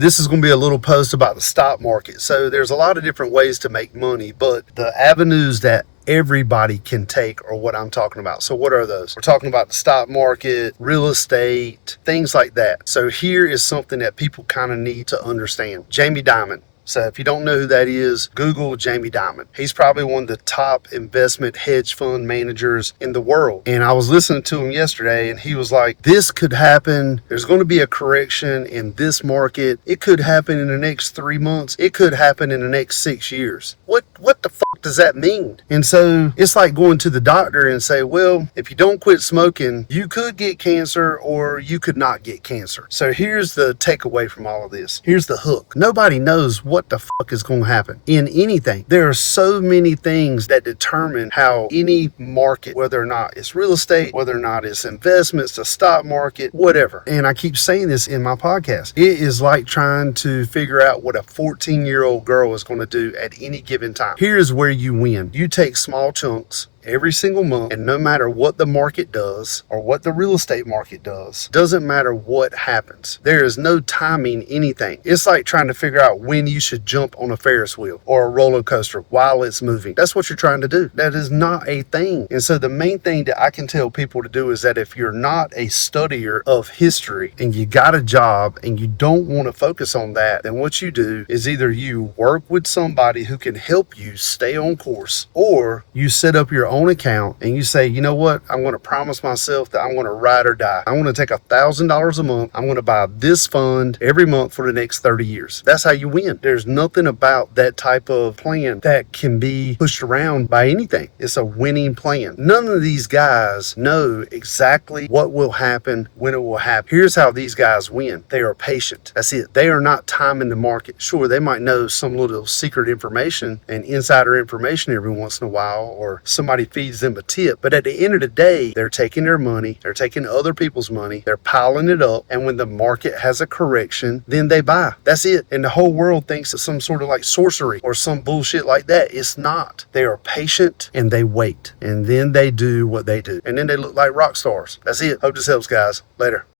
This is going to be a little post about the stock market. So there's a lot of different ways to make money, but the avenues that everybody can take are what I'm talking about. So what are those? We're talking about the stock market, real estate, things like that. So here is something that people kind of need to understand. Jamie Dimon. So if you don't know who that is, Google Jamie Dimon. He's probably one of the top investment hedge fund managers in the world. And I was listening to him yesterday and he was like, this could happen. There's going to be a correction in this market. It could happen in the next 3 months. It could happen in the next 6 years. What the fuck does that mean? And so it's like going to the doctor and say, well, if you don't quit smoking, you could get cancer or you could not get cancer. So here's the takeaway from all of this. Here's the hook. Nobody knows what the fuck is going to happen in anything. There are so many things that determine how any market, whether or not it's real estate, whether or not it's investments, the stock market, whatever. And I keep saying this in my podcast. It is like trying to figure out what a 14-year-old girl is going to do at any given time. Here's where you win. You take small chunks every single month, and no matter what the market does or what the real estate market does, doesn't matter what happens. There is no timing anything. It's like trying to figure out when you should jump on a Ferris wheel or a roller coaster while it's moving. That's what you're trying to do. That is not a thing. And so the main thing that I can tell people to do is that if you're not a studier of history and you got a job and you don't want to focus on that, then what you do is either you work with somebody who can help you stay on course, or you set up your own account and you say, you know what, I'm going to promise myself that I'm going to ride or die. I'm going to take $1,000 a month. I'm going to buy this fund every month for the next 30 years. That's how you win. There's nothing about that type of plan that can be pushed around by anything. It's a winning plan. None of these guys know exactly what will happen, when it will happen. Here's how these guys win. They are patient. That's it. They are not timing the market. Sure, they might know some little secret information and insider information every once in a while, or somebody feeds them a tip. But at the end of the day, they're taking their money, they're taking other people's money, they're piling it up, and when the market has a correction, then they buy. That's it. And the whole world thinks it's some sort of like sorcery or some bullshit like that. It's not. They are patient and they wait. And then they do what they do. And then they look like rock stars. That's it. Hope this helps, guys. Later.